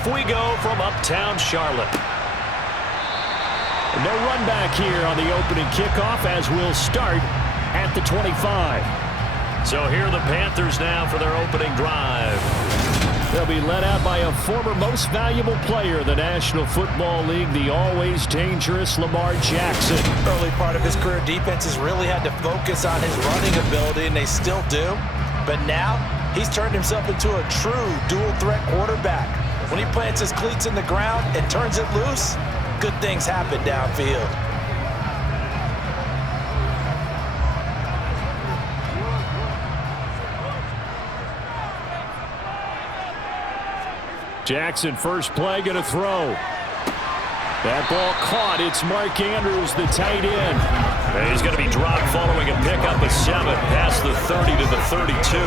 Off we go from uptown Charlotte. No run back here on the opening kickoff as we'll start at the 25. So here are the Panthers now for their opening drive. They'll be led out by a former most valuable player in the National Football League, the always dangerous Lamar Jackson. Early part of his career, defenses really had to focus on his running ability, and they still do. But now, he's turned himself into a true dual-threat quarterback. When he plants his cleats in the ground and turns it loose, good things happen downfield. Jackson, first play, going to throw. That ball caught. It's Mark Andrews, the tight end. And he's going to be dropped following a pickup of 7 past the 30 to the 32.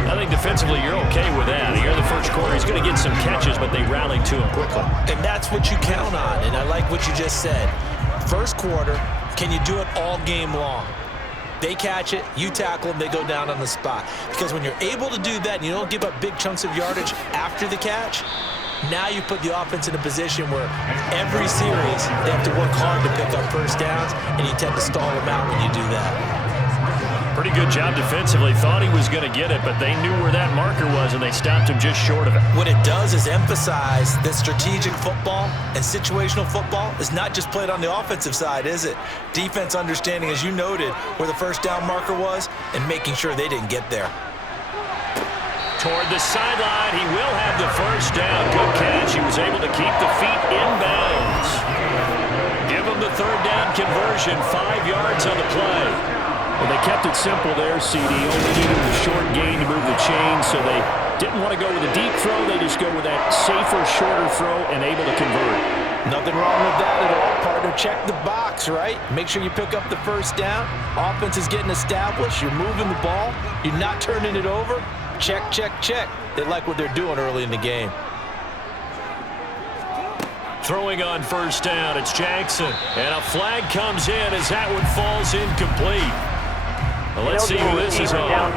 I think defensively you're okay with that. Here in the first quarter, he's going to get some catches, but they rallied to him quickly. And that's what you count on, and I like what you just said. First quarter, can you do it all game long? They catch it, you tackle them, they go down on the spot. Because when you're able to do that and you don't give up big chunks of yardage after the catch, now you put the offense in a position where every series they have to work hard to pick up first downs, and you tend to stall them out when you do that. Pretty good job defensively. Thought he was going to get it, but they knew where that marker was, and they stopped him just short of it. What it does is emphasize that strategic football and situational football is not just played on the offensive side, is it? Defense understanding, as you noted, where the first down marker was and making sure they didn't get there. Toward the sideline, he will have the first down. Good catch. He was able to keep the feet in bounds. Give him the third down conversion, 5 yards on the play. Well, they kept it simple there, CD. Only needed a short gain to move the chain, so they didn't want to go with a deep throw. They just go with that safer, shorter throw and able to convert. Nothing wrong with that at all, partner. Check the box, right? Make sure you pick up the first down. Offense is getting established. You're moving the ball. You're not turning it over. Check, check, check. They like what they're doing early in the game. Throwing on first down, it's Jackson. And a flag comes in as that one falls incomplete. Well, let's see who this is on.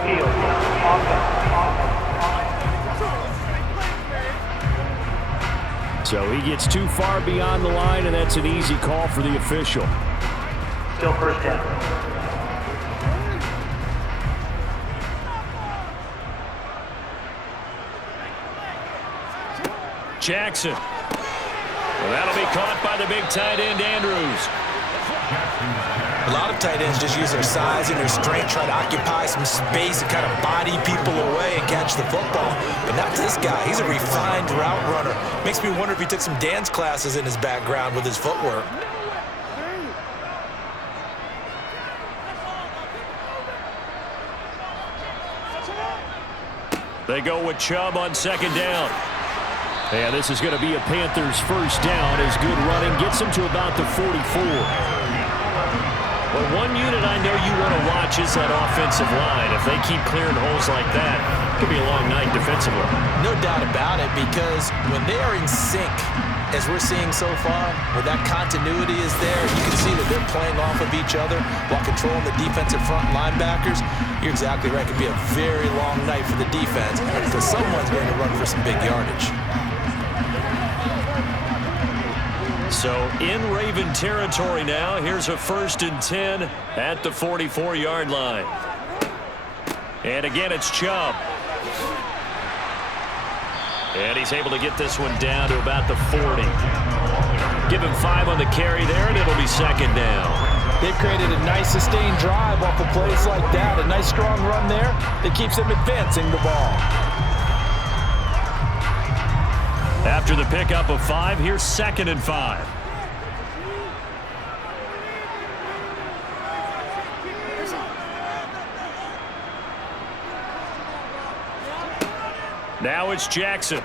So he gets too far beyond the line, and that's an easy call for the official. Still first down. Jackson. Well, that'll be caught by the big tight end, Andrews. A lot of tight ends just use their size and their strength, try to occupy some space and kind of body people away and catch the football. But not this guy. He's a refined route runner. Makes me wonder if he took some dance classes in his background with his footwork. They go with Chubb on second down. And this is going to be a Panthers first down as good running gets them to about the 44. Well, one unit I know you want to watch is that offensive line. If they keep clearing holes like that, it could be a long night defensively. No doubt about it, because when they are in sync, as we're seeing so far, where that continuity is there, you can see that they're playing off of each other while controlling the defensive front linebackers. You're exactly right. It could be a very long night for the defense because someone's going to run for some big yardage. So in Raven territory now. Here's a 1st and 10 at the 44-yard line. And again, it's Chubb. And he's able to get this one down to about the 40. Give him 5 on the carry there, and it'll be second down. They've created a nice sustained drive off of plays like that. A nice strong run there that keeps them advancing the ball. After the pickup of 5, here's 2nd and 5. Now it's Jackson.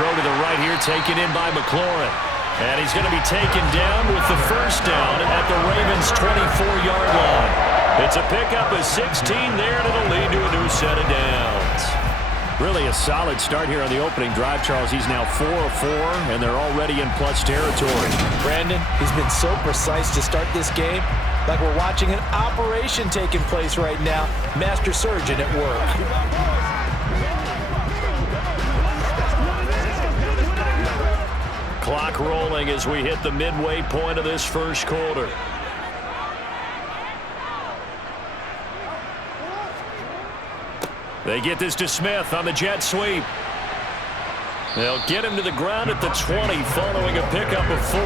Throw to the right here, taken in by McLaurin. And he's going to be taken down with the first down at the Ravens' 24-yard line. It's a pickup of 16 there, and it'll lead to a new set of downs. Really a solid start here on the opening drive, Charles. He's now 4 of 4, and they're already in plus territory. Brandon, he's been so precise to start this game, like we're watching an operation taking place right now. Master surgeon at work. clock rolling as we hit the midway point of this first quarter. They get this to Smith on the jet sweep. They'll get him to the ground at the 20 following a pickup of 4.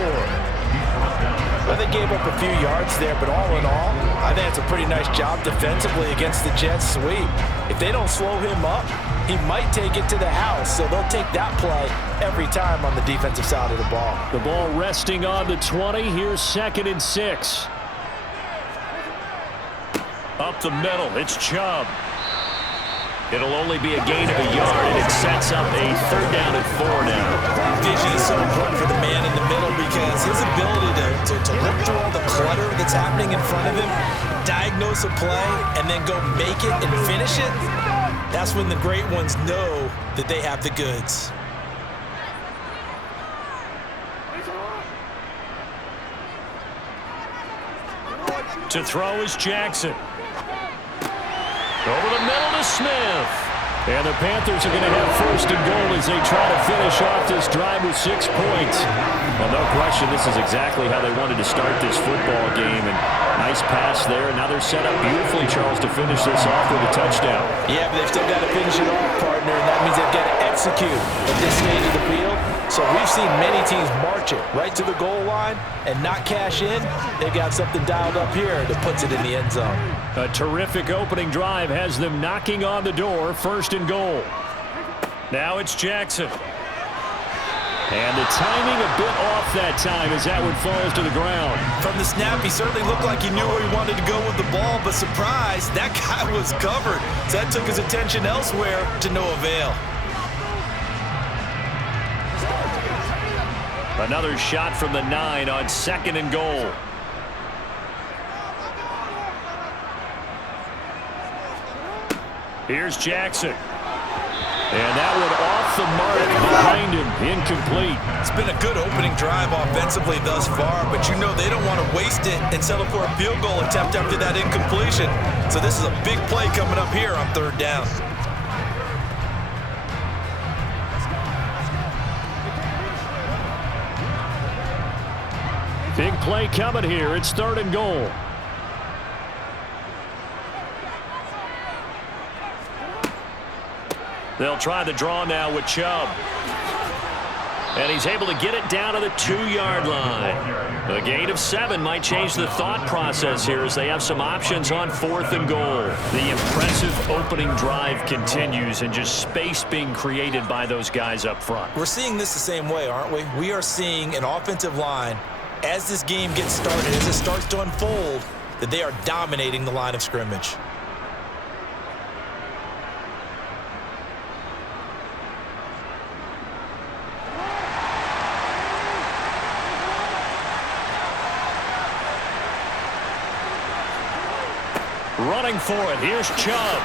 Well, they gave up a few yards there, but all in all, I think it's a pretty nice job defensively against the jet sweep. If they don't slow him up, he might take it to the house, so they'll take that play every time on the defensive side of the ball. The ball resting on the 20. Here's 2nd and 6. Up the middle, it's Chubb. It'll only be a gain of a yard, and it sets up a 3rd down and 4 now. Vision is so important for the man in the middle because his ability to look through all the clutter that's happening in front of him, diagnose a play, and then go make it and finish it, that's when the great ones know that they have the goods. To throw is Jackson. Over the middle to Smith. And the Panthers are going to have 1st and goal as they try to finish off this drive with 6 points. Well, no question, this is exactly how they wanted to start this football game. And nice pass there. And now they're set up beautifully, Charles, to finish this off with a touchdown. Yeah, but they've still got to finish it off, partner, and that means they've got to execute at this stage of the field. So we've seen many teams march it right to the goal line and not cash in. They've got something dialed up here that puts it in the end zone. A terrific opening drive has them knocking on the door. 1st and goal. Now it's Jackson. And the timing a bit off that time as that one falls to the ground. From the snap, he certainly looked like he knew where he wanted to go with the ball, but surprise, that guy was covered. So that took his attention elsewhere to no avail. Another shot from the 9 on 2nd and goal. Here's Jackson. And that one off the mark behind him. Incomplete. It's been a good opening drive offensively thus far, but you know they don't want to waste it and settle for a field goal attempt after that incompletion. So this is a big play coming up here on 3rd down. Big play coming here. It's 3rd and goal. They'll try the draw now with Chubb. And he's able to get it down to the 2-yard line. A gain of 7 might change the thought process here as they have some options on 4th and goal. The impressive opening drive continues and just space being created by those guys up front. We're seeing this the same way, aren't we? We are seeing an offensive line, as this game gets started, as it starts to unfold, that they are dominating the line of scrimmage. Running for it. Here's Chubb.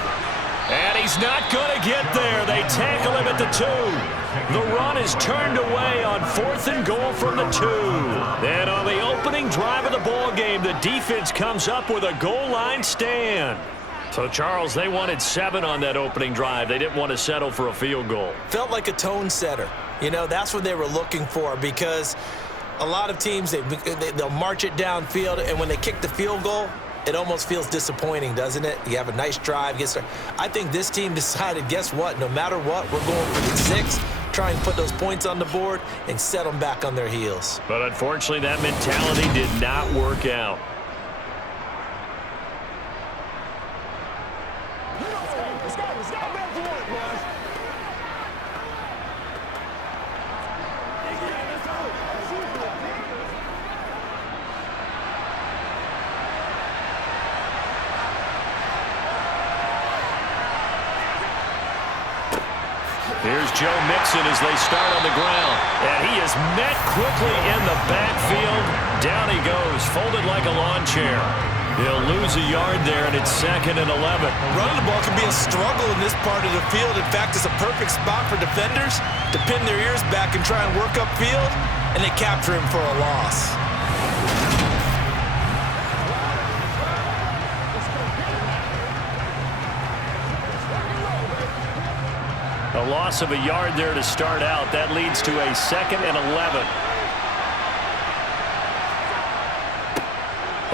And he's not going to get there. They tackle him at the 2. The run is turned away on 4th and goal from the 2. Then on the opening drive of the ball game, the defense comes up with a goal line stand. So, Charles, they wanted 7 on that opening drive. They didn't want to settle for a field goal. Felt like a tone setter. You know, that's what they were looking for because a lot of teams, they'll march it downfield, and when they kick the field goal, it almost feels disappointing, doesn't it? You have a nice drive. I think this team decided, guess what? No matter what, we're going for the 6, try and put those points on the board and set them back on their heels. But unfortunately, that mentality did not work out. Here's Joe Mixon as they start on the ground. And he is met quickly in the backfield. Down he goes, folded like a lawn chair. He'll lose a yard there, and it's 2nd and 11. Running the ball can be a struggle in this part of the field. In fact, it's a perfect spot for defenders to pin their ears back and try and work upfield, and they capture him for a loss. A loss of a yard there to start out. That leads to a 2nd and 11.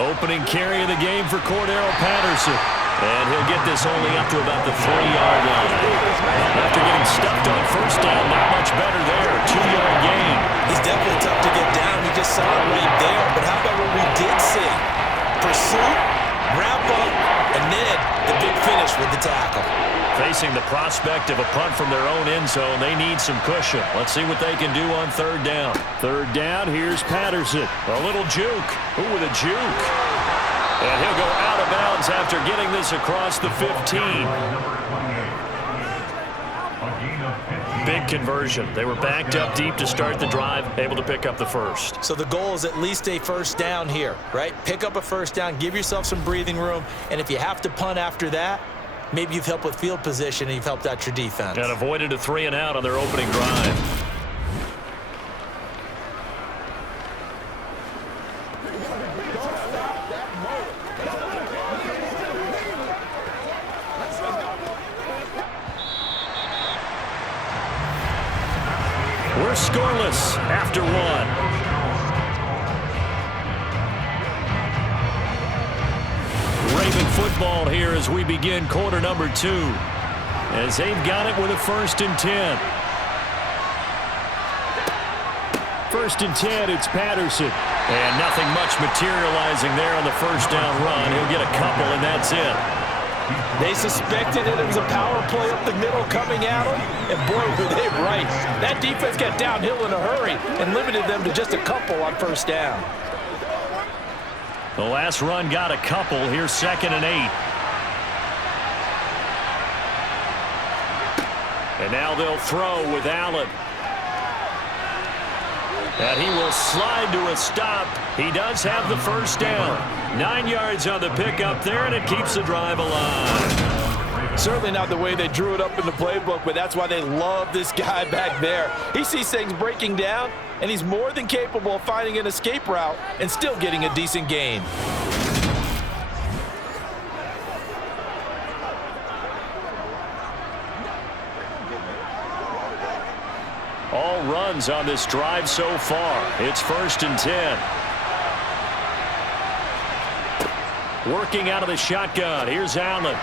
Opening carry of the game for Cordero Patterson. And he'll get this only up to about the 3-yard line. After getting stuffed on first down, not much better there. 2-yard gain. He's definitely tough to get down. We just saw it right there. But how about what we did see? Pursuit, wrap up, and then the big finish with the tackle. Facing the prospect of a punt from their own end zone, they need some cushion. Let's see what they can do on third down. Third down, here's Patterson. A little juke. Ooh, with a juke. And he'll go out of bounds after getting this across the 15. Big conversion. They were backed up deep to start the drive, able to pick up the first. So the goal is at least a first down here, right? Pick up a first down, give yourself some breathing room, and if you have to punt after that, maybe you've helped with field position and you've helped out your defense. And avoided a 3-and-out on their opening drive. We're scoreless after one. Raven football here as we begin quarter number 2. As they've got it with a 1st and 10. 1st and 10, it's Patterson. And nothing much materializing there on the first down run. He'll get a couple, and that's it. They suspected that it was a power play up the middle coming at them, and boy, were they right. That defense got downhill in a hurry and limited them to just a couple on first down. The last run got a couple. Here's 2nd and 8. And now they'll throw with Allen. And he will slide to a stop. He does have the first down. 9 yards on the pickup there, and it keeps the drive alive. Certainly not the way they drew it up in the playbook, but that's why they love this guy back there. He sees things breaking down, and he's more than capable of finding an escape route and still getting a decent gain. All runs on this drive so far. It's 1st and 10. Working out of the shotgun. Here's Allen.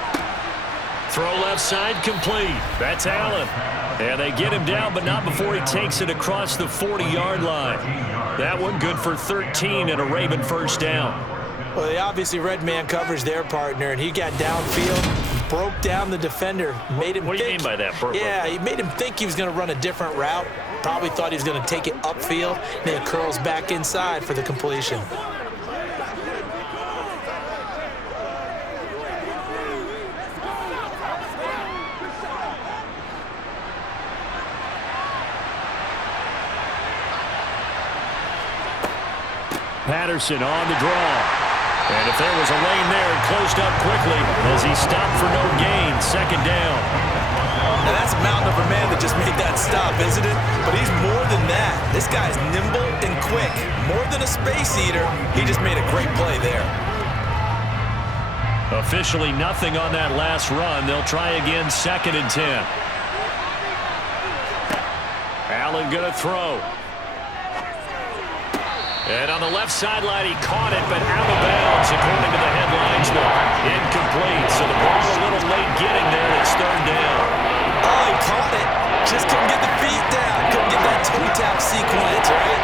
Throw left side complete. That's Allen. And they get him down, but not before he takes it across the 40-yard line. That one good for 13 and a Raven first down. Well, they obviously read man coverage their partner, and he got downfield, broke down the defender, made him What do you mean by that, Burke? Yeah, he made him think he was going to run a different route. Probably thought he was going to take it upfield, and then it curls back inside for the completion. Patterson on the draw. And if there was a lane there, it closed up quickly as he stopped for no gain. 2nd down. Now that's a mountain of a man that just made that stop, isn't it? But he's more than that. This guy's nimble and quick. More than a space eater, he just made a great play there. Officially nothing on that last run. They'll try again, 2nd and 10. Allen going to throw. And on the left sideline, he caught it, but out of bounds, according to the headlines. Incomplete, so the ball a little late getting there. It's 3rd down. Oh, he caught it. Just couldn't get the feet down. Couldn't get that toe tap sequence, right?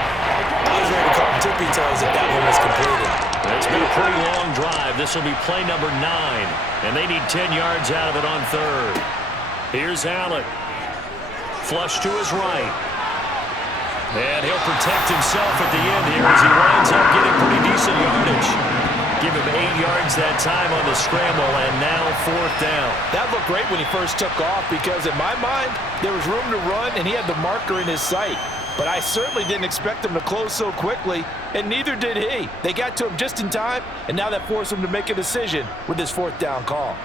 I was ready to call him tippy toes if that one was completed. It's been a pretty long drive. This will be play number 9, and they need 10 yards out of it on 3rd. Here's Allen. Flush to his right. And he'll protect himself at the end here as he winds up getting pretty decent yardage. Give him 8 yards that time on the scramble, and now 4th down. That looked great when he first took off because, in my mind, there was room to run and he had the marker in his sight. But I certainly didn't expect him to close so quickly, and neither did he. They got to him just in time, and now that forced him to make a decision with his 4th down call.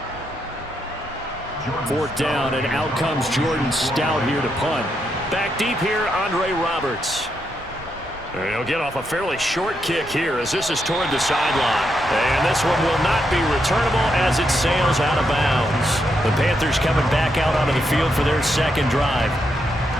4th down, and out comes Jordan Stout here to punt. Back deep here, Andre Roberts. He'll get off a fairly short kick here as this is toward the sideline. And this one will not be returnable as it sails out of bounds. The Panthers coming back out onto the field for their 2nd drive.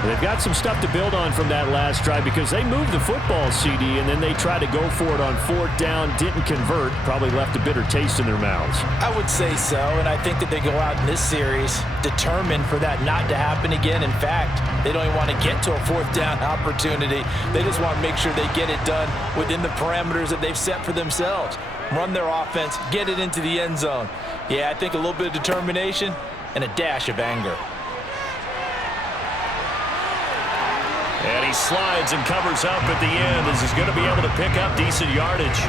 They've got some stuff to build on from that last drive because they moved the football, CD, and then they tried to go for it on 4th down, didn't convert, probably left a bitter taste in their mouths. I would say so, and I think that they go out in this series determined for that not to happen again. In fact, they don't even want to get to a 4th down opportunity. They just want to make sure they get it done within the parameters that they've set for themselves. Run their offense, get it into the end zone. Yeah, I think a little bit of determination and a dash of anger. And he slides and covers up at the end as he's going to be able to pick up decent yardage.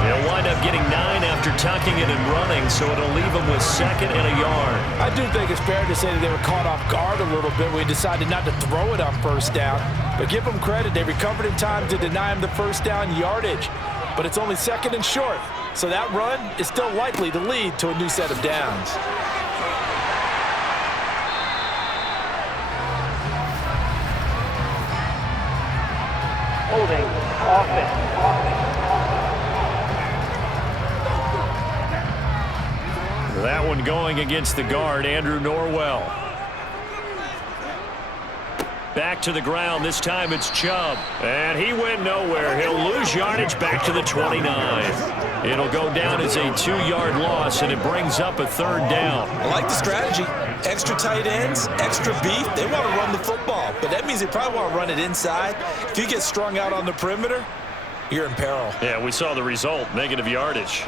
They'll wind up getting 9 after tucking it and running, so it'll leave him with 2nd and a yard. I do think it's fair to say that they were caught off guard a little bit when we decided not to throw it on 1st down. But give them credit, they recovered in time to deny him the 1st down yardage. But it's only 2nd and short, so that run is still likely to lead to a new set of downs. Holding offense. That one going against the guard, Andrew Norwell. Back to the ground. This time it's Chubb. And he went nowhere. He'll lose yardage back to the 29. It'll go down as a 2-yard loss, and it brings up a 3rd down. I like the strategy. Extra tight ends, extra beef. They want to run the football, but that means they probably want to run it inside. If you get strung out on the perimeter, you're in peril. Yeah, we saw the result, negative yardage.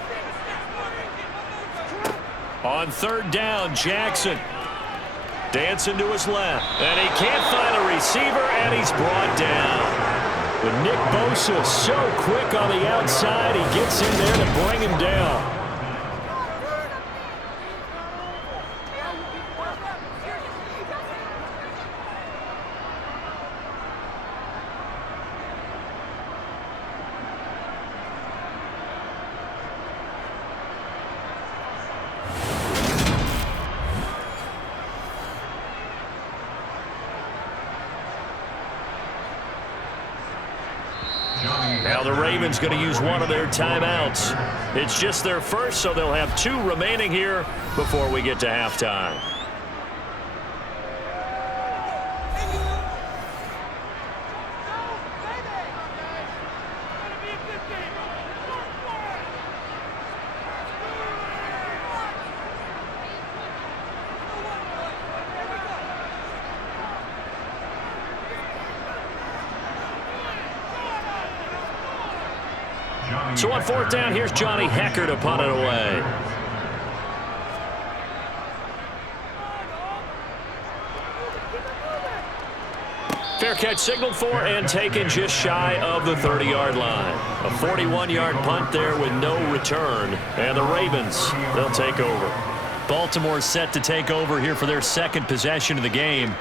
On 3rd down, Jackson dancing to his left, and he can't find a receiver, and he's brought down. But Nick Bosa so quick on the outside, he gets in there to bring him down. Now the Ravens going to use one of their timeouts. It's just their first, so they'll have 2 remaining here before we get to halftime. So on 4th down, here's Johnny Hecker to punt it away. Fair catch signaled for and taken just shy of the 30-yard line. A 41-yard punt there with no return. And the Ravens, they'll take over. Baltimore set to take over here for their 2nd possession of the game.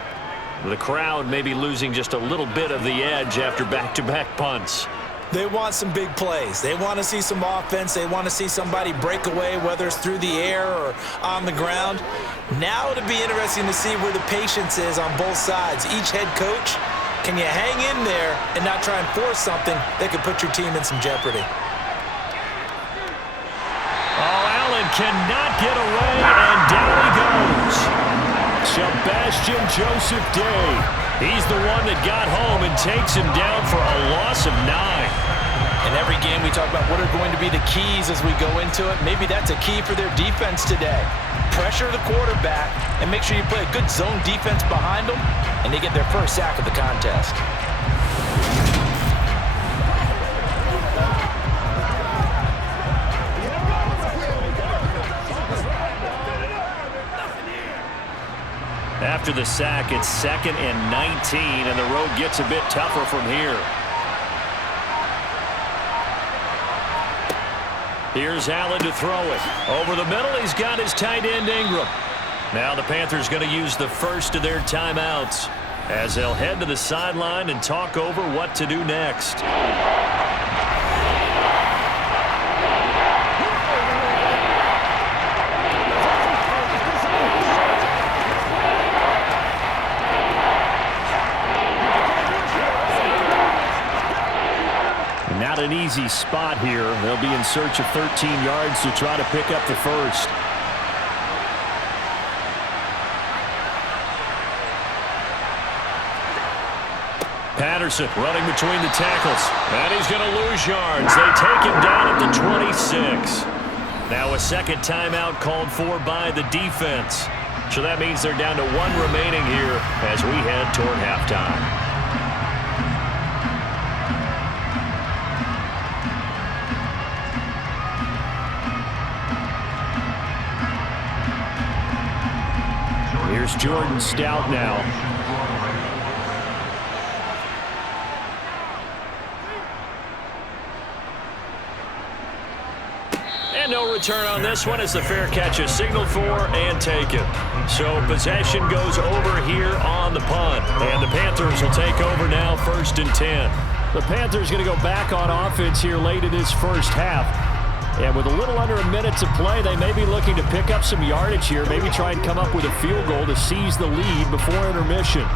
The crowd may be losing just a little bit of the edge after back-to-back punts. They want some big plays. They want to see some offense. They want to see somebody break away, whether it's through the air or on the ground. Now it'll be interesting to see where the patience is on both sides. Each head coach, can you hang in there and not try and force something that could put your team in some jeopardy? Oh, Allen cannot get away, and down he goes. Sebastian Joseph Day. He's the one that got home and takes him down for a loss of 9. In every game, we talk about what are going to be the keys as we go into it. Maybe that's a key for their defense today. Pressure the quarterback and make sure you play a good zone defense behind them, and they get their first sack of the contest. After the sack, it's 2nd and 19, and the road gets a bit tougher from here. Here's Allen to throw it. Over the middle, he's got his tight end Ingram. Now the Panthers going to use the first of their timeouts as they'll head to the sideline and talk over what to do next. Not an easy spot here. They'll be in search of 13 yards to try to pick up the first. Patterson running between the tackles. And he's going to lose yards. They take him down at the 26. Now a second timeout called for by the defense. So that means they're down to 1 remaining here as we head toward halftime. Here's Jordan Stout now. And no return on this one as the fair catch is signaled for and taken. So possession goes over here on the punt. And the Panthers will take over now, 1st and 10. The Panthers going to go back on offense here late in this first half. And with a little under a minute to play, they may be looking to pick up some yardage here, maybe try and come up with a field goal to seize the lead before intermission.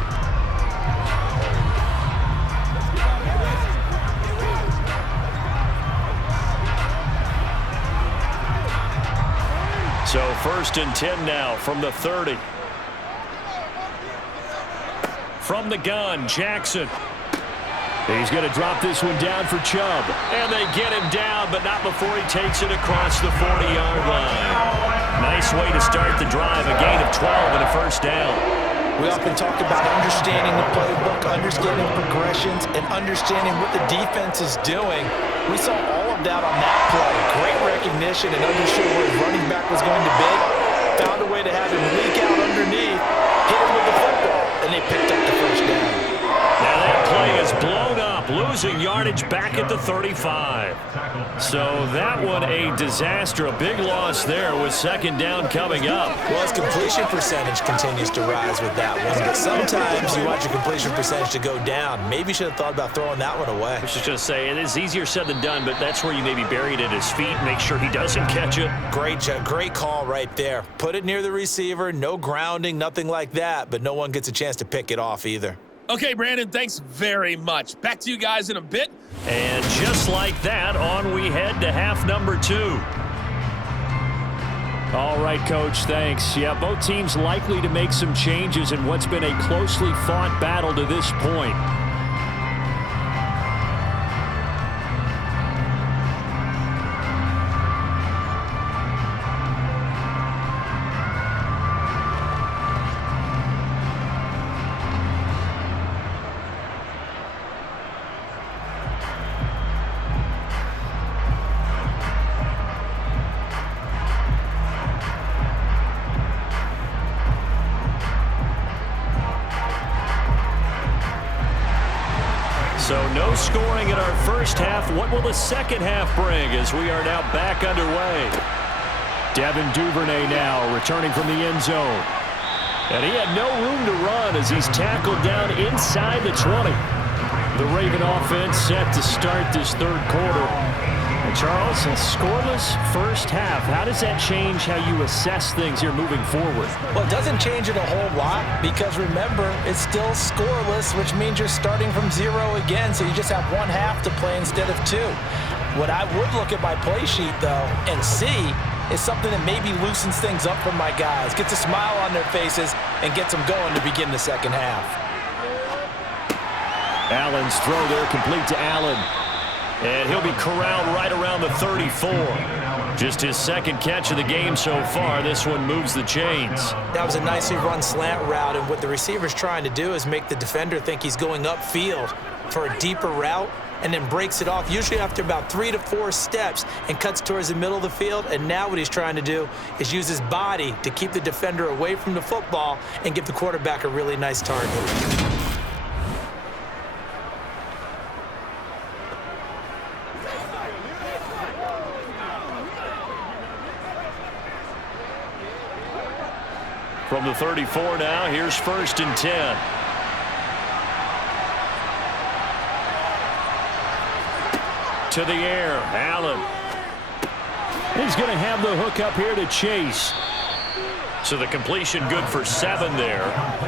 So 1st and 10 now from the 30. From the gun, Jackson. He's going to drop this one down for Chubb. And they get him down, but not before he takes it across the 40-yard line. Nice way to start the drive, a gain of 12 and a 1st down. We often talk about understanding the playbook, understanding progressions, and understanding what the defense is doing. We saw all of that on that play. Great recognition and understood where his running back was going to be. Found a way to have him leak out underneath, hit him with the football, and they picked up the 1st down. Now that play is blown up, losing yardage back at the 35. So that one a disaster, a big loss there with 2nd down coming up. Well, his completion percentage continues to rise with that one, but sometimes you want your completion percentage to go down. Maybe you should have thought about throwing that one away. I was just going to say, it is easier said than done, but that's where you maybe bury it at his feet, make sure he doesn't catch it. Great call right there. Put it near the receiver, no grounding, nothing like that, but no one gets a chance to pick it off either. Okay, Brandon, thanks very much. Back to you guys in a bit. And just like that, on we head to half number 2. All right, Coach, thanks. Yeah, both teams likely to make some changes in what's been a closely fought battle to this point. So no scoring in our first half. What will the second half bring as we are now back underway? Devin Duvernay now returning from the end zone. And he had no room to run as he's tackled down inside the 20. The Raven offense set to start this 3rd quarter. And Charles, a scoreless first half. How does that change how you assess things here moving forward? Well, it doesn't change it a whole lot because remember, it's still scoreless, which means you're starting from 0 again, so you just have 1 half to play instead of 2. What I would look at my play sheet, though, and see is something that maybe loosens things up for my guys, gets a smile on their faces, and gets them going to begin the second half. Allen's throw there complete to Allen. And he'll be corralled right around the 34. Just his 2nd catch of the game so far. This one moves the chains. That was a nicely run slant route, and what the receiver's trying to do is make the defender think he's going upfield for a deeper route and then breaks it off, usually after about 3 to 4 steps, and cuts towards the middle of the field. And now what he's trying to do is use his body to keep the defender away from the football and give the quarterback a really nice target. From the 34 now, here's 1st and 10. To the air, Allen. He's going to have the hook up here to Chase. So the completion good for 7 there,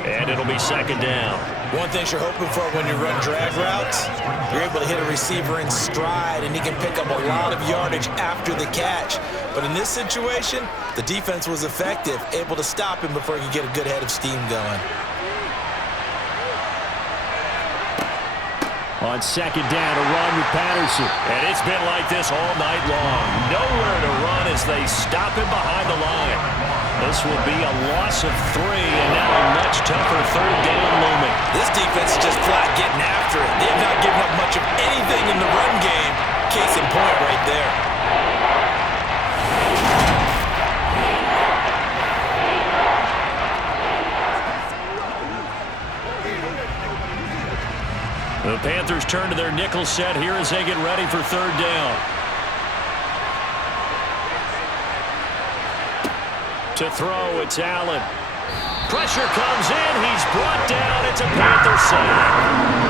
and it'll be 2nd down. One thing you're hoping for when you run drag routes, you're able to hit a receiver in stride, and he can pick up a lot of yardage after the catch. But in this situation, the defense was effective, able to stop him before he could get a good head of steam going. On second down, a run with Patterson. And it's been like this all night long. Nowhere to run as they stop him behind the line. This will be a loss of 3, and now a much tougher third down looming. This defense is just flat getting after it. They have not given up much of anything in the run game. Case in point right there. The Panthers turn to their nickel set here as they get ready for third down. To throw, it's Allen. Pressure comes in. He's brought down. It's a Panther sack.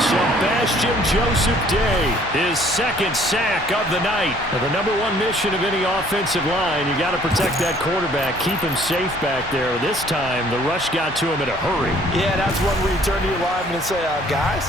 Sebastian Joseph Day, his second sack of the night. Now, the number one mission of any offensive line, you got to protect that quarterback, keep him safe back there. This time, the rush got to him in a hurry. Yeah, that's one where you turn to your lineman and say, guys,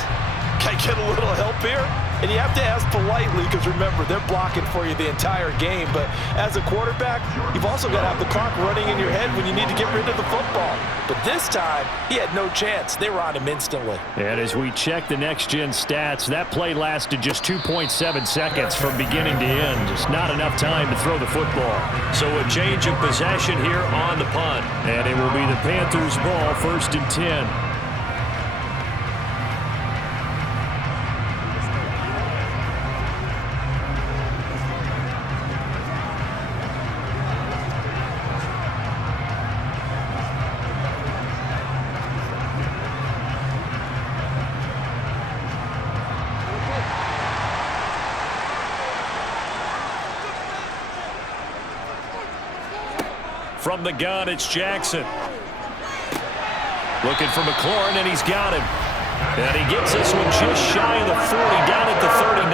can I get a little help here? And you have to ask politely because, remember, they're blocking for you the entire game. But as a quarterback, you've also got to have the clock running in your head when you need to get rid of the football. But this time, he had no chance. They were on him instantly. And as we check the next-gen stats, that play lasted just 2.7 seconds from beginning to end. Just not enough time to throw the football. So a change of possession here on the punt. And it will be the Panthers' ball, 1st and 10. From the gun, it's Jackson. Looking for McLaurin, and he's got him. And he gets this one just shy of the 40, down at the 39.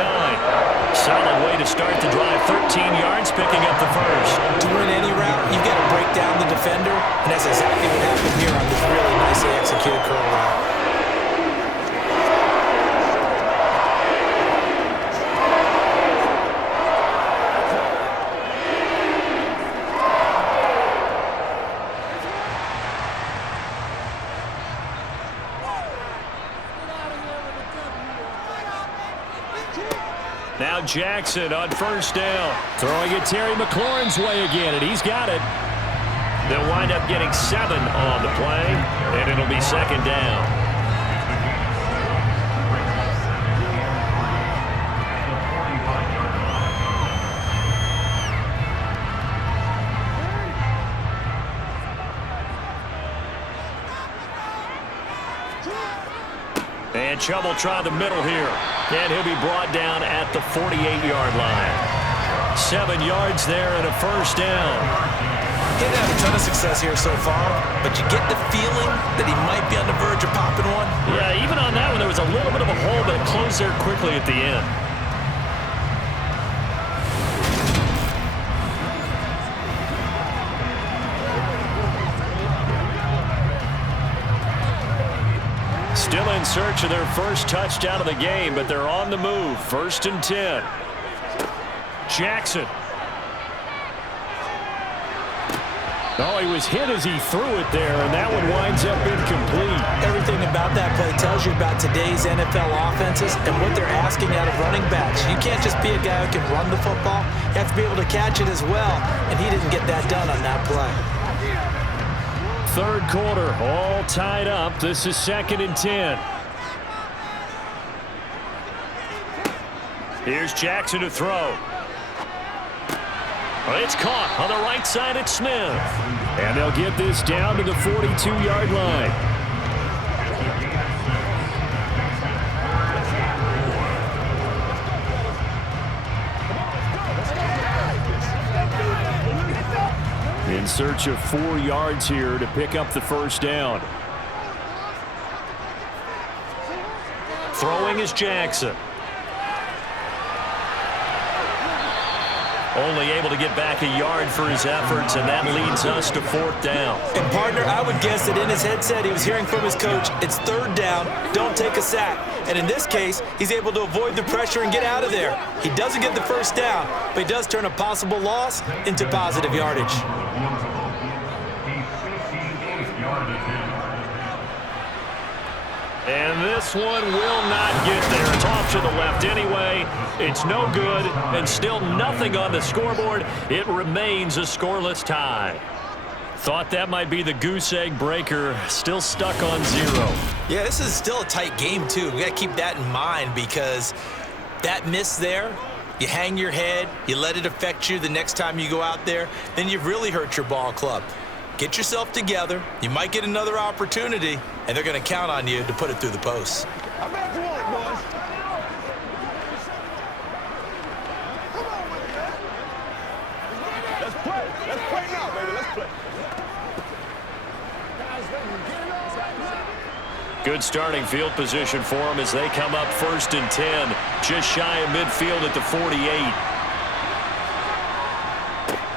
Solid way to start the drive. 13 yards, picking up the first. To win any route, you've got to break down the defender, and that's exactly what happened here on this really nicely executed curl route. Now Jackson on 1st down. Throwing it Terry McLaurin's way again, and he's got it. They'll wind up getting 7 on the play, and it'll be 2nd down. And Chubb will try the middle here. And he'll be brought down at the 48-yard line. 7 yards there and a 1st down. He didn't have a ton of success here so far, but you get the feeling that he might be on the verge of popping one. Yeah, even on that one, there was a little bit of a hole, but it closed there quickly at the end. Still in search of their first touchdown of the game, but they're on the move. 1st and 10. Jackson. Oh, he was hit as he threw it there, and that one winds up incomplete. Everything about that play tells you about today's NFL offenses and what they're asking out of running backs. You can't just be a guy who can run the football. You have to be able to catch it as well, and he didn't get that done on that play. 3rd quarter, all tied up. This is 2nd and 10. Here's Jackson to throw. It's caught on the right side at Smith. And they'll get this down to the 42-yard line. In search of 4 yards here to pick up the 1st down. Throwing is Jackson. Only able to get back a yard for his efforts, and that leads us to 4th down. And, partner, I would guess that in his headset he was hearing from his coach, it's 3rd down, don't take a sack. And in this case, he's able to avoid the pressure and get out of there. He doesn't get the 1st down, but he does turn a possible loss into positive yardage. And this one will not get there. It's off to the left anyway. It's no good, and still nothing on the scoreboard. It remains a scoreless tie. Thought that might be the goose egg breaker. Still stuck on 0. Yeah, this is still a tight game, too. We got to keep that in mind because that miss there, you hang your head, you let it affect you the next time you go out there, then you've really hurt your ball club. Get yourself together. You might get another opportunity, and they're going to count on you to put it through the post. I'm back to work, boys. Come on with it, man. Let's play. Let's play now, baby. Let's play. Good starting field position for them as they come up 1st and 10. Just shy of midfield at the 48.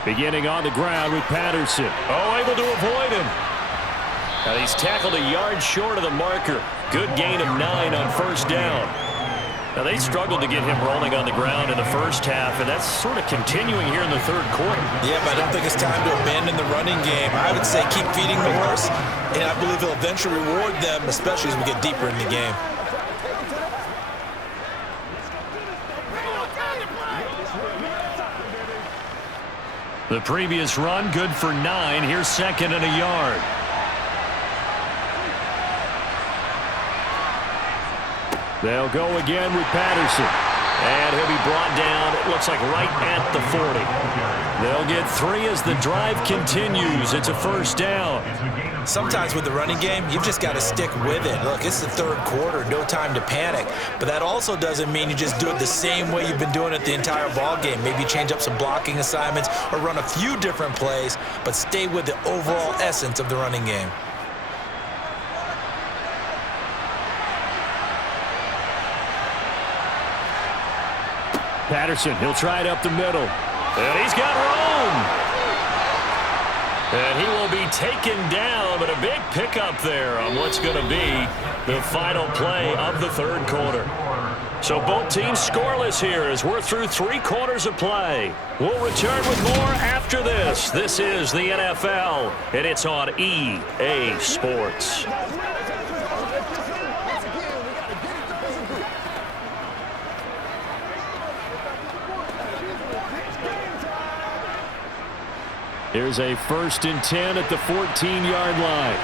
Beginning on the ground with Patterson. Oh, able to avoid him. Now he's tackled a yard short of the marker. Good gain of 9 on 1st down. Now they struggled to get him rolling on the ground in the first half, and that's sort of continuing here in the 3rd quarter. Yeah, but I don't think it's time to abandon the running game. I would say keep feeding the horse, and I believe he'll eventually reward them, especially as we get deeper in the game. The previous run, good for 9. Here's 2nd and a yard. They'll go again with Patterson. And he'll be brought down, it looks like right at the 40. They'll get 3 as the drive continues. It's a 1st down. Sometimes with the running game, you've just got to stick with it. Look, it's the 3rd quarter, no time to panic. But that also doesn't mean you just do it the same way you've been doing it the entire ball game. Maybe change up some blocking assignments or run a few different plays, but stay with the overall essence of the running game. Patterson, he'll try it up the middle. And he's got room. And he will be taken down, but a big pickup there on what's going to be the final play of the 3rd quarter. So both teams scoreless here as we're through 3 quarters of play. We'll return with more after this. This is the NFL, and it's on EA Sports. Here's a 1st and 10 at the 14-yard line.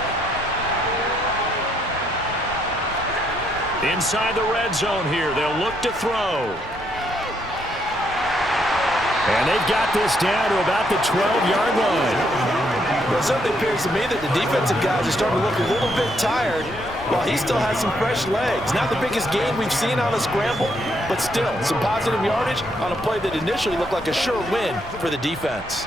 Inside the red zone here, they'll look to throw. And they've got this down to about the 12-yard line. Well, it certainly appears to me that the defensive guys are starting to look a little bit tired while he still has some fresh legs. Not the biggest gain we've seen on a scramble, but still some positive yardage on a play that initially looked like a sure win for the defense.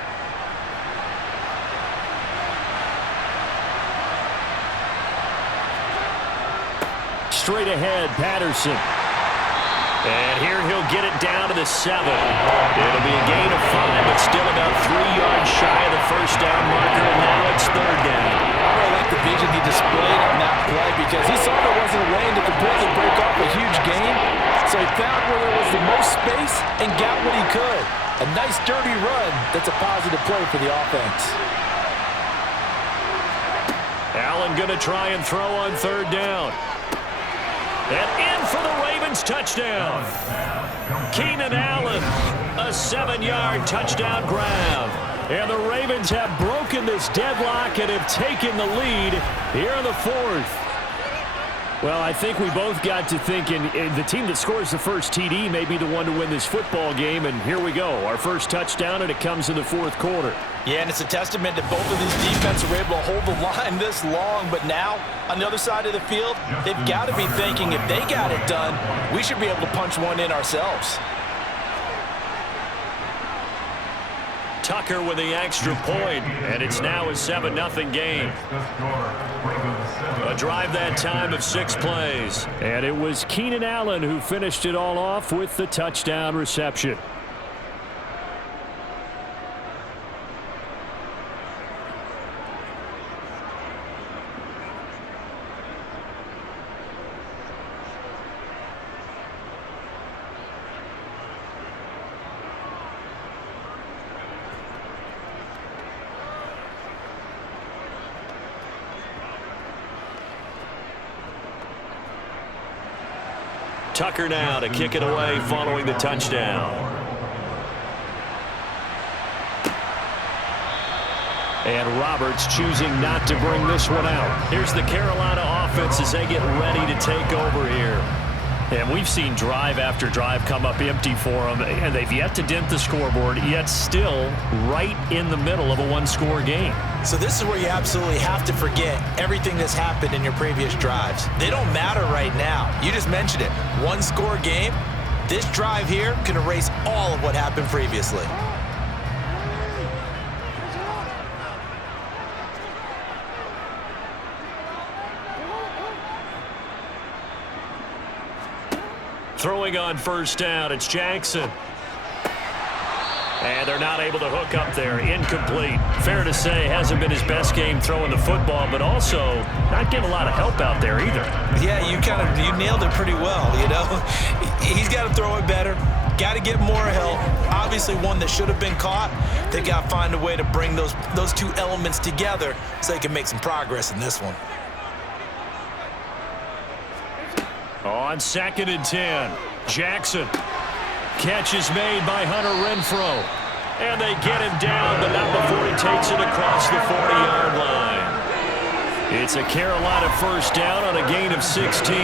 Straight ahead, Patterson. And here he'll get it down to the 7. It'll be a gain of 5, but still about 3 yards shy of the 1st down marker, and now it's 3rd down. I really like the vision he displayed on that play because he saw there wasn't a lane to completely break off a huge gain, so he found where there was the most space and got what he could. A nice, dirty run that's a positive play for the offense. Allen going to try and throw on 3rd down. And in for the Ravens touchdown. Keenan Allen, a 7-yard touchdown grab. And the Ravens have broken this deadlock and have taken the lead here in the 4th. Well, I think we both got to thinking the team that scores the first TD may be the one to win this football game. And here we go, our first touchdown, and it comes in the 4th quarter. Yeah, and it's a testament that both of these defenses were able to hold the line this long. But now, on the other side of the field, they've got to be thinking if they got it done, we should be able to punch one in ourselves. Tucker with the extra point, and it's now a 7-0 game. A drive that time of 6 plays. And it was Keenan Allen who finished it all off with the touchdown reception. Tucker now to kick it away following the touchdown. And Roberts choosing not to bring this one out. Here's the Carolina offense as they get ready to take over here. And we've seen drive after drive come up empty for them, and they've yet to dent the scoreboard, yet still right in the middle of a one-score game. So this is where you absolutely have to forget everything that's happened in your previous drives. They don't matter right now. You just mentioned it. One-score game. This drive here can erase all of what happened previously. Throwing on first down, it's Jackson. And they're not able to hook up there. Incomplete. Fair to say, hasn't been his best game throwing the football, but also not getting a lot of help out there either. Yeah, you nailed it pretty well, you know. He's got to throw it better. Got to get more help. Obviously one that should have been caught. They got to find a way to bring those two elements together so they can make some progress in this one. On 2nd and 10, Jackson. Catch is made by Hunter Renfrow. And they get him down, but not before he takes it across the 40-yard line. It's a Carolina first down on a gain of 16.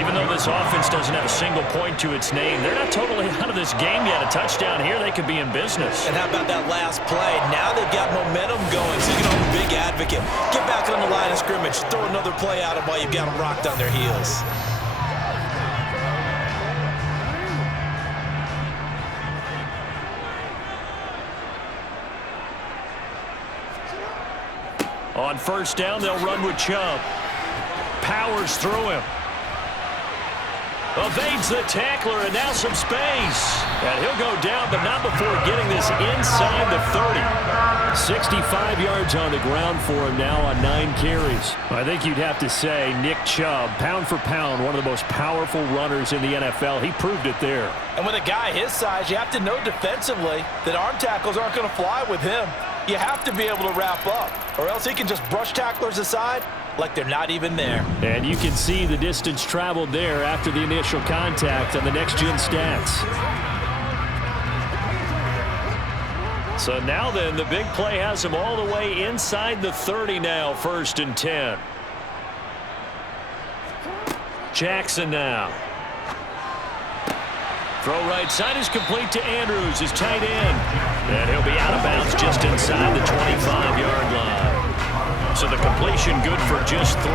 Even though this offense doesn't have a single point to its name, they're not totally out of this game yet. A touchdown here, they could be in business. And how about that last play? Now they've got momentum going, so you know, I'm a big advocate. Get back on the line of scrimmage. Throw another play at them while you've got them rocked on their heels. On first down, they'll run with Chubb. Powers through him. Evades the tackler, and now some space. And he'll go down, but not before getting this inside the 30. 65 yards on the ground for him now on 9 carries. I think you'd have to say Nick Chubb, pound for pound, one of the most powerful runners in the NFL. He proved it there. And with a guy his size, you have to know defensively that arm tackles aren't going to fly with him. You have to be able to wrap up, or else he can just brush tacklers aside like they're not even there. And you can see the distance traveled there after the initial contact on the next-gen stats. So now then, the big play has him all the way inside the 30 now, 1st and 10. Jackson now. Throw right side is complete to Andrews, his tight end. And he'll be out of bounds just inside the 25-yard line. So the completion good for just 3.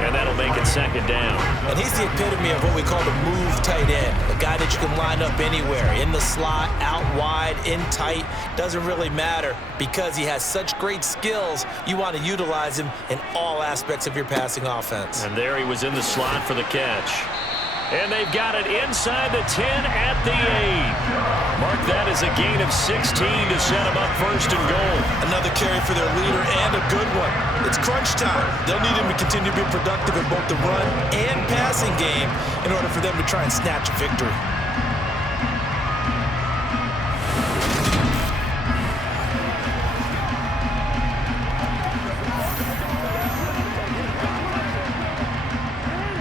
And that'll make it 2nd down. And he's the epitome of what we call the move tight end. A guy that you can line up anywhere. In the slot, out wide, in tight. Doesn't really matter because he has such great skills. You want to utilize him in all aspects of your passing offense. And there he was in the slot for the catch. And they've got it inside the 10 at the 8. Mark that as a gain of 16 to set them up 1st and goal. Another carry for their leader and a good one. It's crunch time. They'll need him to continue to be productive in both the run and passing game in order for them to try and snatch a victory.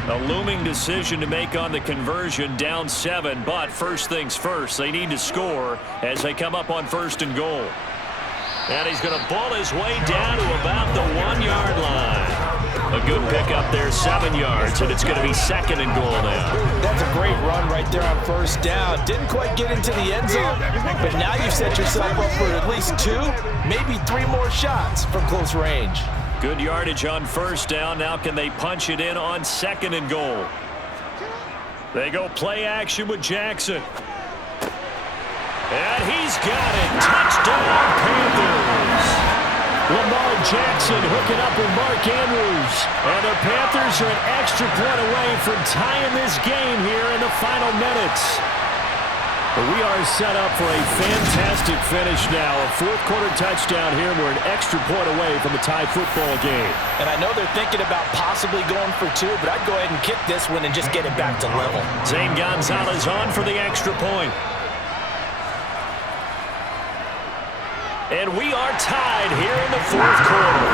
A looming decision to make on the conversion, down 7, but first things first, they need to score as they come up on 1st and goal. And he's going to ball his way down to about the 1-yard line. A good pickup there, 7 yards, and it's going to be 2nd and goal now. That's a great run right there on 1st down. Didn't quite get into the end zone, but now you've set yourself up for at least 2, maybe 3 more shots from close range. Good yardage on 1st down. Now can they punch it in on 2nd and goal? They go play action with Jackson. And he's got it. Touchdown, Panthers. Lamar Jackson hooking up with Mark Andrews. And the Panthers are an extra point away from tying this game here in the final minutes. But we are set up for a fantastic finish now. A 4th-quarter touchdown here. We're an extra point away from a tie football game. And I know they're thinking about possibly going for 2, but I'd go ahead and kick this one and just get it back to level. Zane Gonzalez on for the extra point. And we are tied here in the 4th quarter.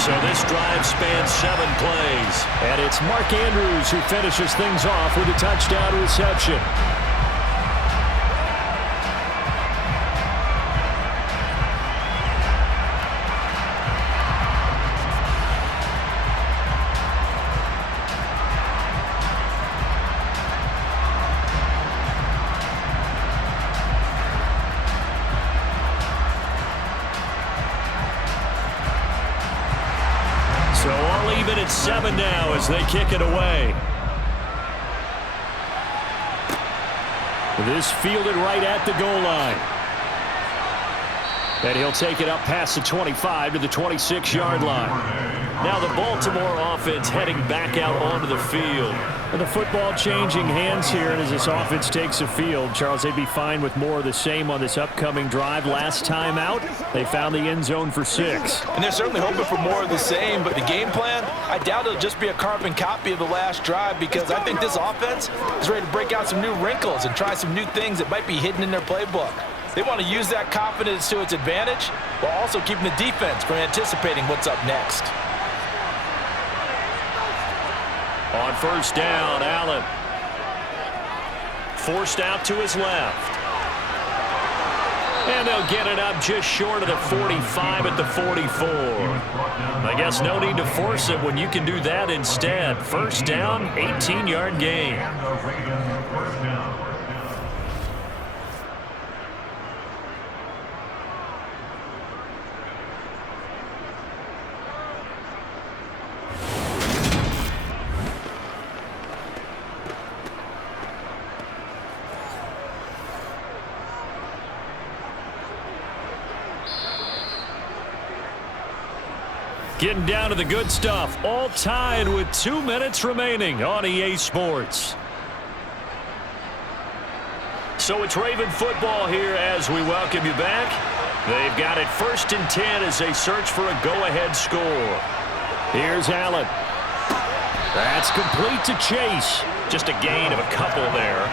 So this drive spans 7 plays. And it's Mark Andrews who finishes things off with a touchdown reception. So all even at 7 now as they kick it away. This fielded right at the goal line. And he'll take it up past the 25 to the 26-yard line. Now the Baltimore offense heading back out onto the field. And the football changing hands here, and as this offense takes the field, Charles, they'd be fine with more of the same on this upcoming drive. Last time out, they found the end zone for 6. And they're certainly hoping for more of the same, but the game plan, I doubt it'll just be a carbon copy of the last drive, because I think this offense is ready to break out some new wrinkles and try some new things that might be hidden in their playbook. They want to use that confidence to its advantage while also keeping the defense from anticipating what's up next. On first down, Allen. Forced out to his left. And they'll get it up just short of the 45 at the 44. I guess no need to force it when you can do that instead. First down, 18-yard gain. Getting down to the good stuff. All tied with 2 minutes remaining on EA Sports. So it's Raven football here as we welcome you back. They've got it 1st and 10 as they search for a go-ahead score. Here's Allen. That's complete to Chase. Just a gain of a couple there.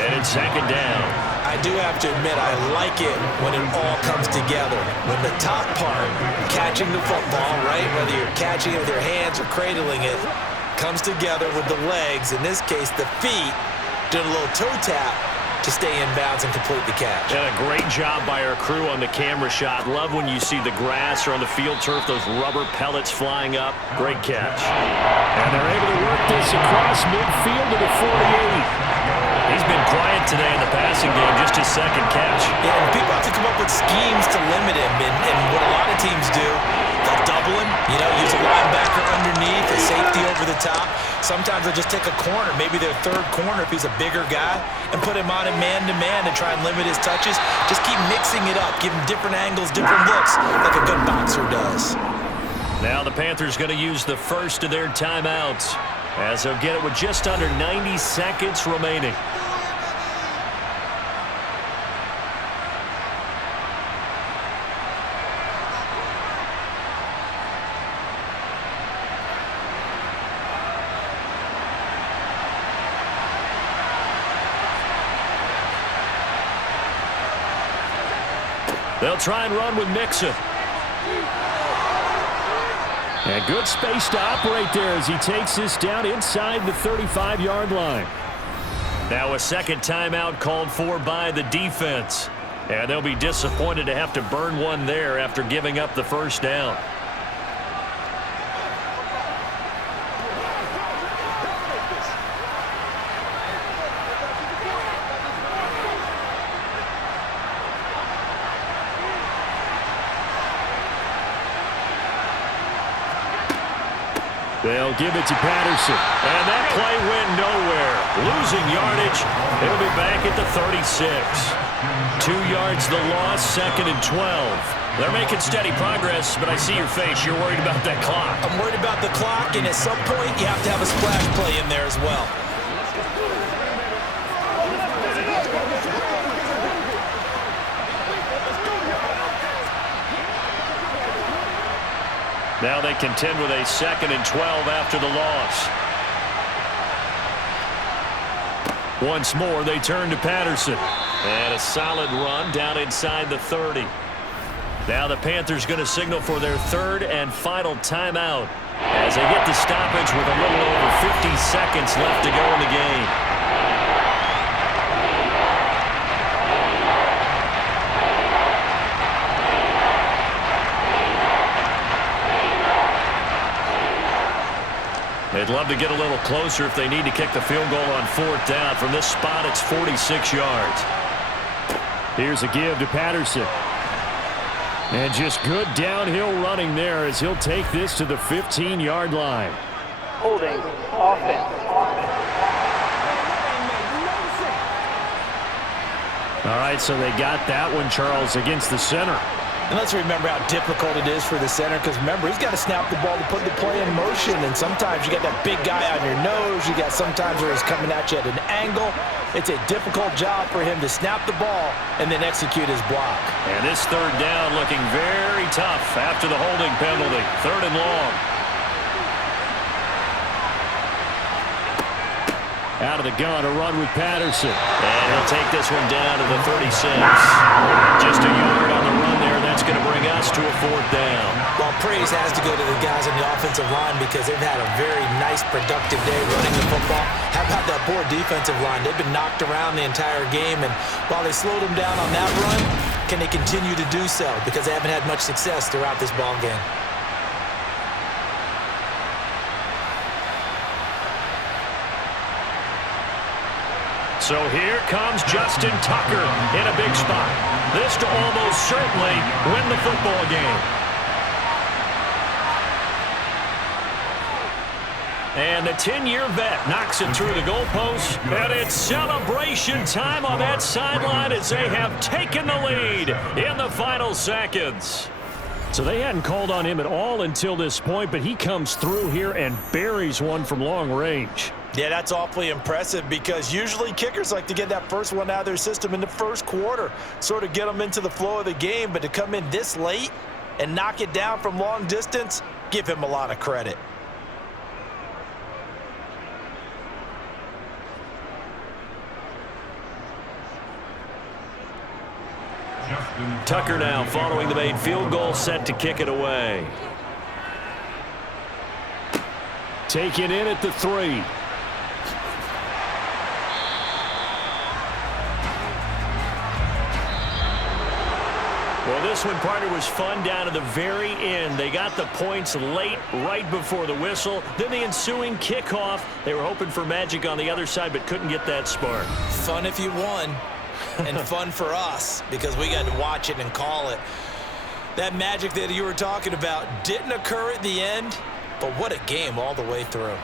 And it's 2nd down. I do have to admit, I like it when it all comes together. When the top part, catching the football, right, whether you're catching it with your hands or cradling it, comes together with the legs, in this case the feet, doing a little toe tap to stay in bounds and complete the catch. And a great job by our crew on the camera shot. Love when you see the grass or on the field turf, those rubber pellets flying up. Great catch. And they're able to work this across midfield to the 48. He's been quiet today in the passing game, just his 2nd catch. Yeah, and people have to come up with schemes to limit him, and what a lot of teams do, they'll double him, use a linebacker underneath, a safety over the top. Sometimes they'll just take a corner, maybe their 3rd corner if he's a bigger guy, and put him on a man-to-man to try and limit his touches. Just keep mixing it up, give him different angles, different looks, like a good boxer does. Now the Panthers going to use the first of their timeouts, as they'll get it with just under 90 seconds remaining. They'll try and run with Mixon. And good space to operate there as he takes this down inside the 35-yard line. Now a 2nd timeout called for by the defense. And they'll be disappointed to have to burn one there after giving up the 1st down. They'll give it to Patterson. And that play went nowhere. Losing yardage. It'll be back at the 36. 2 yards the loss, 2nd and 12. They're making steady progress, but I see your face. You're worried about that clock. I'm worried about the clock, and at some point you have to have a splash play in there as well. Now they contend with a 2nd and 12 after the loss. Once more, they turn to Patterson. And a solid run down inside the 30. Now the Panthers going to signal for their third and final timeout as they get the stoppage with a little over 50 seconds left to go in the game. They'd love to get a little closer if they need to kick the field goal on fourth down. From this spot, it's 46 yards. Here's a give to Patterson. And just good downhill running there as he'll take this to the 15-yard line. Holding offense. All right, so they got that one, Charles, against the center. And let's remember how difficult it is for the center, because remember, he's got to snap the ball to put the play in motion, and sometimes you got that big guy on your nose. You got sometimes where he's coming at you at an angle. It's a difficult job for him to snap the ball and then execute his block. And this third down looking very tough after the holding penalty. Third and long. Out of the gun, a run with Patterson. And he'll take this one down to the 36. Just a yard on the run there. That's going to bring us to a fourth down. Well, praise has to go to the guys on the offensive line because they've had a very nice, productive day running the football. How about that poor defensive line? They've been knocked around the entire game, and while they slowed them down on that run, can they continue to do so? Because they haven't had much success throughout this ball game. So here comes Justin Tucker in a big spot. This to almost certainly win the football game. And the 10-year vet knocks it through the goalpost. And it's celebration time on that sideline as they have taken the lead in the final seconds. So they hadn't called on him at all until this point, but he comes through here and buries one from long range. Yeah, that's awfully impressive because usually kickers like to get that first one out of their system in the first quarter, sort of get them into the flow of the game, but to come in this late and knock it down from long distance, give him a lot of credit. Tucker now following the made field goal, set to kick it away. Taken in at the 3. Well, this one, partner, was fun down to the very end. They got the points late, right before the whistle. Then the ensuing kickoff. They were hoping for magic on the other side, but couldn't get that spark. Fun if you won, and fun for us because we got to watch it and call it. That magic that you were talking about didn't occur at the end, but what a game all the way through.